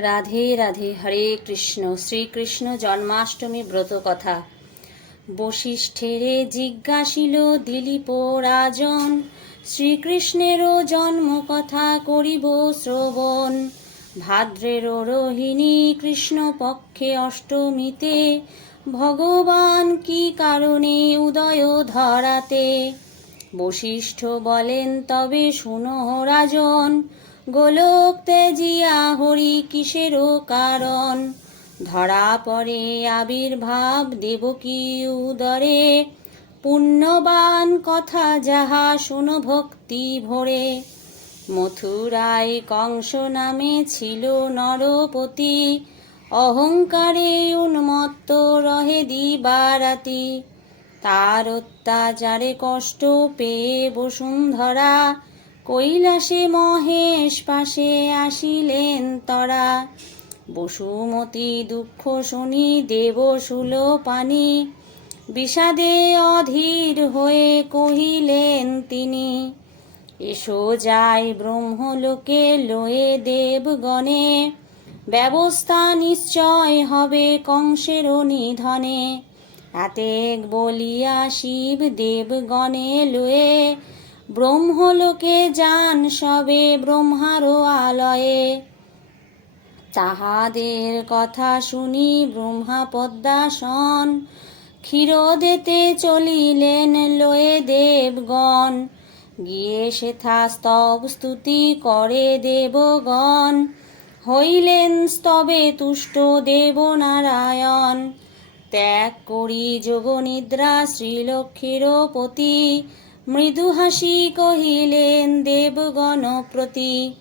রাধে রাধে হরে কৃষ্ণ। শ্রীকৃষ্ণ জন্মাষ্টমী ব্রত কথা। বশিষ্ঠেরে জিজ্ঞাসিল দিলীপ রাজন, শ্রীকৃষ্ণেরও জন্ম কথা করিব শ্রবণ। ভাদ্রের রোহিণী কৃষ্ণ পক্ষে অষ্টমীতে, ভগবান কি কারণে উদয় ধরাতে? বশিষ্ঠ বলেন, তবে শুনো রাজন গোলক তেজিয়া হরি কিসেরও কারণ? ধরা পড়ে আবির্ভাব দেবকী উদরে? পুণ্যবান কথা যাহা শুনো ভক্তি ভরে। মথুরায় কংস নামে ছিল নরপতি। অহংকারে উন্মত্ত রহে দিবারাতি। তার অত্যাচারে কষ্ট পেয়ে বসুন্ধরা কৈলাসে মহেশ পাশে আসিলেন তরা। বসুমতী দুঃখ শুনি দেব শুল পানি। বিষাদে অধীর হয়ে কহিলেন তিনি, এসো যাই ব্রহ্মলোকে লয়ে দেবগণে। ব্যবস্থা নিশ্চয় হবে কংসের নিধনে। এতেক বলিয়া শিব দেবগণে লয়ে ব্রহ্মলোকে যান সবে ব্রহ্মারও আলয়ে। তাহাদের কথা শুনি ব্রহ্মা পদ্মাসন ক্ষীরোদেতে চলিলেন লয়ে দেবগণ। গিয়ে সেথা স্তব স্তুতি করে দেবগণ। হইলেন স্তবে তুষ্ট দেবনারায়ণ। ত্যাগ করি যোগনিদ্রা শ্রীলক্ষ্মীর পতি মৃদু হাসি কহিলেন, দেবগণ প্রতি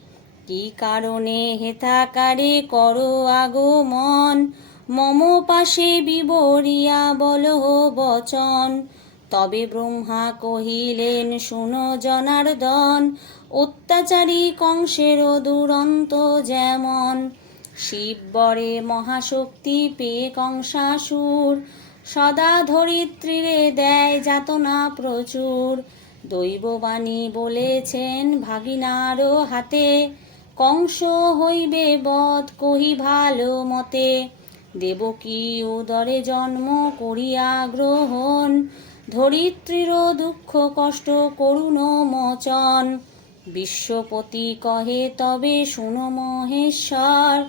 কি কারণে হেথাকারে করো আগমন? মম পাশে বিবরিয়া বলহ বচন। তবে ব্রহ্মা কহিলেন, শুনো জনার্দন, অত্যাচারী কংসের দুরন্ত যেমন। শিববরে মহাশক্তি পেয়ে কংসাসুর, সদা ধরিত্রীরে দেয় যাতনা প্রচুর। দৈববাণী বলেছেন ভাগিনারও হাতে, কংস হইবে বধ কহি ভালো মতে। দেবকী উদরে জন্ম করিয়া গ্রহণ, ধরিত্রীর দুঃখ কষ্ট করুণ মোচন। বিশ্বপতি কহে, তবে শুনো মহেশ্বর,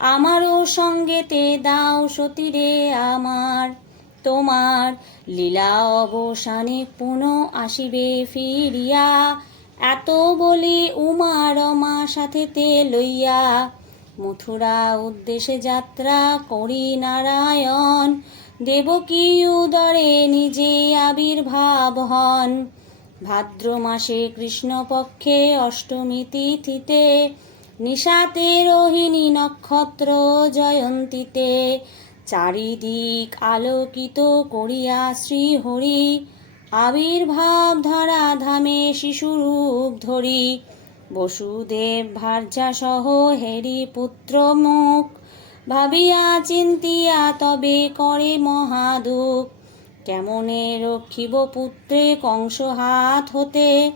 আমারও সঙ্গেতে দাও সতীরে আমার। তোমার লীলা অবসানে পুনঃ আসিবে ফিরিয়া। এত বলি উমা রমা সাথেতে লইয়া। মথুরা উদ্দেশে যাত্রা করি নারায়ণ। দেবকী উদরে নিজে আবির্ভাব হন। ভাদ্র মাসে কৃষ্ণপক্ষে অষ্টমী তিথিতে। নিশাতে রোহিণী নক্ষত্র জয়ন্তীতে। চারিদিক আলোকিত করিয়া শ্রীহরি, আবির্ভাব ধরা ধামে শিশুরূপ ধরি। বসুদেব ভার্যা সহ হেরি পুত্র মুখ, ভাবিয়া চিন্তিয়া তবে করে মহাদুখ। কেমনে রক্ষিব পুত্রে কংস হাত হতে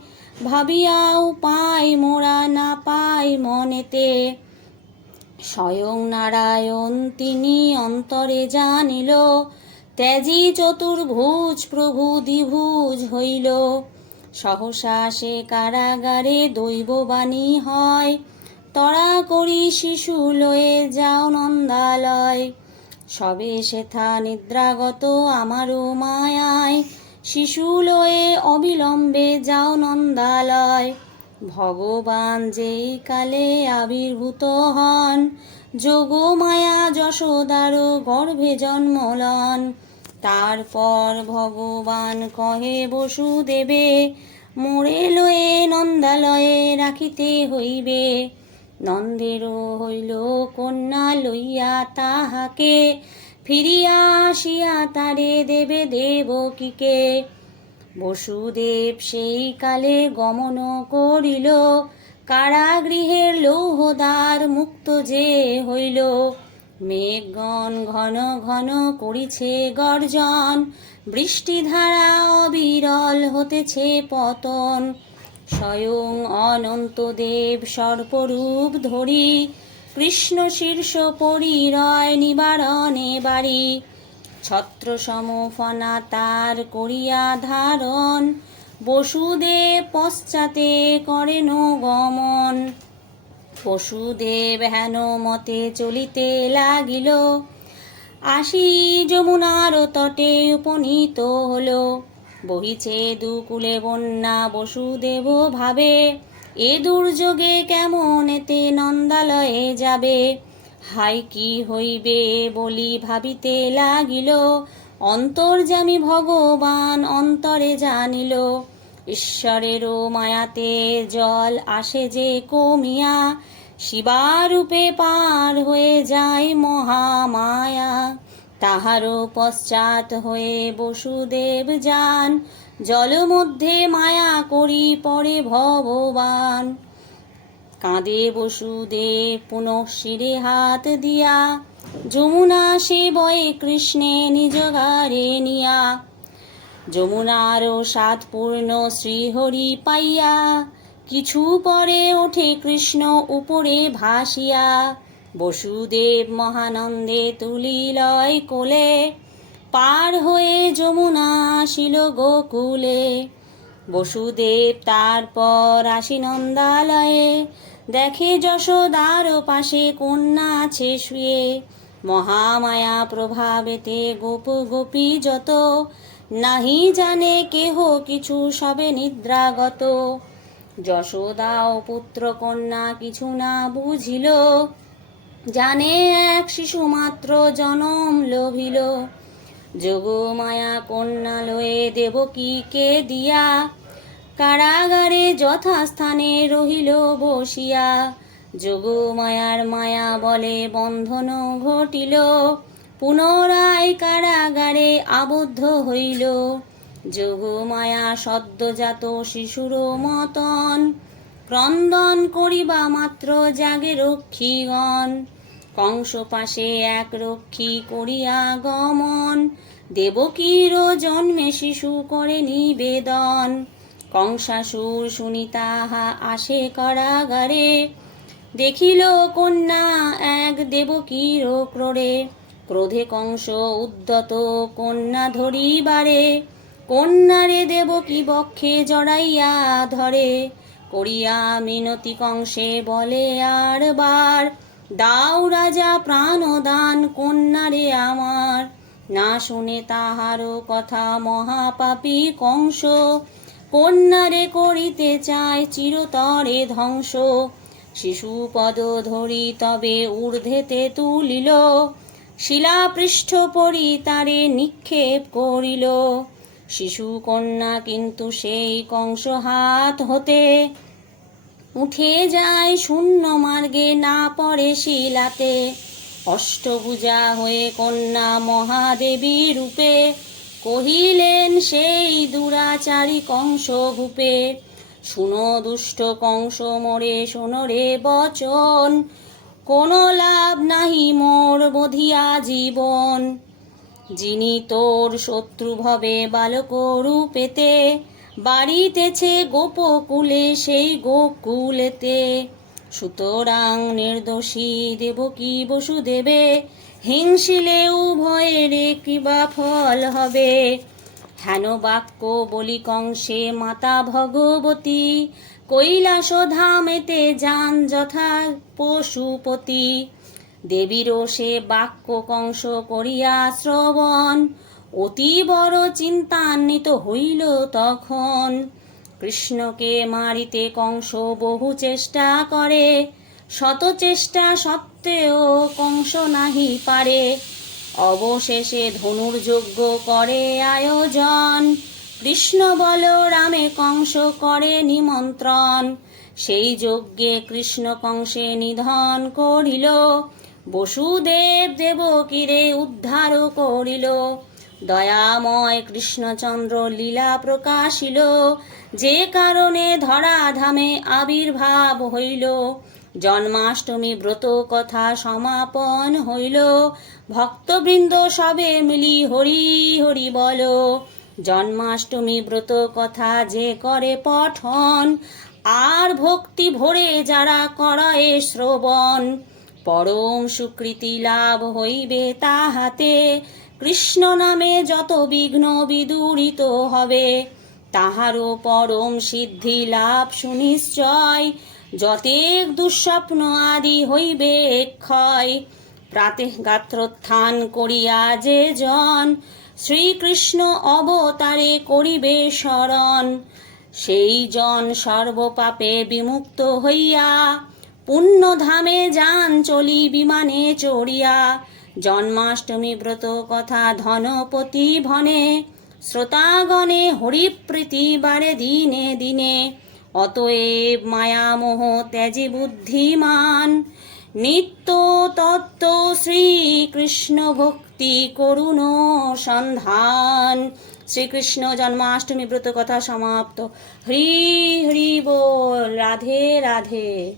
ভাবিয়াও পাই মোরা না পাই মনেতে। স্বয়ং নারায়ণ তিনি অন্তরে জানিল, ত্যাজি চতুর্ভুজ প্রভু দ্বিভুজ হইল। সহসা সে কারাগারে দৈববাণী হয় তরা করি শিশু লয়ে যাও নন্দালয়। সবে সেথা নিদ্রাগত আমারও মায়ায়, শিশু লয়ে অবিলম্বে যাও নন্দালয়। ভগবান যেই কালে আবির্ভূত হন, যোগমায়া যশোদার গর্ভে জন্মলন তারপর ভগবান কহে, বসুদেবে মোড়ে লয়ে নন্দালয়ে রাখিতে হইবে। নন্দেরও হইল কন্যা লইয়া তাহাকে, ফিরিয়া আসিয়া তারে দেবে দেবকীকে। বসুদেব সেই কালে গমন করিল, কারাগৃহের লৌহদার মুক্ত যে হইল। মেঘগণ ঘন ঘন করিছে গর্জন, বৃষ্টিধারা অবিরল হতেছে পতন। স্বয়ং অনন্ত দেব সর্পরূপ ধরি, কৃষ্ণ শীর্ষ পরিরয় নিবারণে বাড়ি। ছত্র সমফনা তার করিয়া ধারণ বসুদেব পশ্চাতে করেন গমন। বসুদেব হেন মতে চলিতে লাগিল আসি যমুনার তটে উপনীত হলো। বহিছে দুকুলে বন্যা বসুদেব ভাবে, এ দুর্যোগে কেমন এতে নন্দালয়ে যাবে? হাই কি হইবে বলি ভাবিতে লাগিল অন্তর্যামী ভগবান অন্তরে জানিল, ঈশ্বরেরও মায়াতে জল আসে যে কমিয়া, শিবারূপে পার হয়ে যায় মহামায়া। তাহারও পশ্চাৎ হয়ে বসুদেব যান জল মধ্যে মায়া করি পরে ভগবান। কাঁদে বসুদেব পুনঃ শিরে হাত দিয়া। যমুনা সে বয়ে কৃষ্ণে নিজ গারে নিয়া। যমুনারও সাতপূর্ণ শ্রীহরি পাইয়া, কিছু পরে ওঠে কৃষ্ণ উপরে ভাসিয়া। বসুদেব মহানন্দে তুলিলয় কোলে, পার হয়ে যমুনা আসিল গোকুলে। বসুদেব তারপর আসি নন্দালয়ে। দেখে যশোদার পাশে কন্যা আছে শুয়ে। মহামায়া প্রভাবেতে গোপ গোপী যত। নাহি জানে কেহ কিছু সবে নিদ্রাগত। যশোদা ও পুত্র কন্যা কিছু না বুঝিল। জানে এক শিশু মাত্র জনম লোভিল। যোগমায়া কন্যা লয়ে দেবকীকে দিয়া? কারাগারে যথাস্থানে রহিল বসিয়া। যোগমায়ার মায়া বলে বন্ধন ঘটিল। পুনরায় কারাগারে আবদ্ধ হইল। যোগমায়া সদ্যজাত শিশুর মতন। ক্রন্দন করিবা মাত্র জাগে রক্ষীগণ। কংস পাশে এক রক্ষী করিয়া গমন। দেবকীর জন্মে শিশু করে নিবেদন। কংসাসুর শুনি তাহা আসে কারাগারে। দেখিল কন্যা এক দেবকীর ক্রোড়ে। ক্রোধে কংস উদ্যত কন্যা ধরিবারে। কন্যারে দেবকী বক্ষে জড়াইয়া ধরে। করিয়া মিনতি কংসে বলে আর বার। দাও রাজা প্রাণদান কন্যারে আমার। না শুনে তাহারও কথা মহাপাপী কংস। কন্যারে করিতে চায় চিরতরে ধ্বংস। শিশুপদ ধরি তবে ঊর্ধ্বেতে তুলিল। শিলাপৃষ্ঠ পরি তারে নিক্ষেপ করিল। শিশু কন্যা কিন্তু সেই কংস হাত হতে উঠে যায় শূন্য মার্গে, না পড়ে শিলাতে। অষ্টভুজা হয়ে কন্যা মহাদেবী রূপে কহিলেন, সেই দুরাচারী কংস ভূপে, শুনো দুষ্ট কংস, মোরে শোনরে বচন। কোনো লাভ নাহি মোর বধিয়া জীবন। যিনি তোর শত্রু ভবে বালক রূপেতে বাড়িতেছে গোপকুলে, সেই গোকুলেতে। সুতরাং নির্দোষী দেবকী বসুদেবে? হিংসিলে উভয়ের কিবা ফল হবে। হেন বাক্য বলি কংসে মাতা ভগবতী কৈলাস ধামেতে যান যথা পশুপতি। দেবীর সে বাক্য কংস করিয়া শ্রবণ অতি বড় চিন্তান্বিত হইল তখন। কৃষ্ণকে মারিতে কংস বহু চেষ্টা করে, শত চেষ্টা সত্ত্বেও কংস নাহি পারে। অবশেষে ধনুর ধনুর্যজ্ঞ করে আয়োজন। কৃষ্ণ বল রামে কংস করে নিমন্ত্রণ। সেই যজ্ঞে কৃষ্ণ কংসে নিধন করিল। বসুদেব দেবকীরে উদ্ধার করিল। দয়াময় কৃষ্ণচন্দ্র লীলা প্রকাশিল, যে কারণে ধরাধামে আবির্ভাব হইল। জন্মাষ্টমী ব্রত কথা সমাপন হইল, ভক্তবৃন্দ সবে মিলি হরি হরি বল। জন্মাষ্টমী ব্রত কথা যে করে পঠন, আর ভক্তি ভরে যারা করায় শ্রবণ। পরম সুকৃতি লাভ হইবে তাহাতে কৃষ্ণ নামে যত বিঘ্ন বিদূরিত হবে, তাহারও পরম সিদ্ধি লাভ সুনিশ্চয়। যতেক দুঃস্বপ্ন আদি হইবে ক্ষয় প্রাতঃ গাত্রোত্থান করিয়া যে জন, শ্রীকৃষ্ণ অবতারে করিবে শরণ সেই জন সর্বপাপে বিমুক্ত হইয়া, পুণ্যধামে যান চলি বিমানে চড়িয়া জন্মাষ্টমী ব্রত কথা ধনপতি ভনে শ্রোতাগণে হরিপ্রীতি বারে দিনে দিনে। অতএব মায়ামোহ ত্যাজি বুদ্ধিমান, নিত্য তত্ত্ব শ্রীকৃষ্ণ ভক্তি করুণ সন্ধান। শ্রীকৃষ্ণ জন্মাষ্টমী ব্রত কথা সমাপ্ত। হরি হরি বল, রাধে রাধে।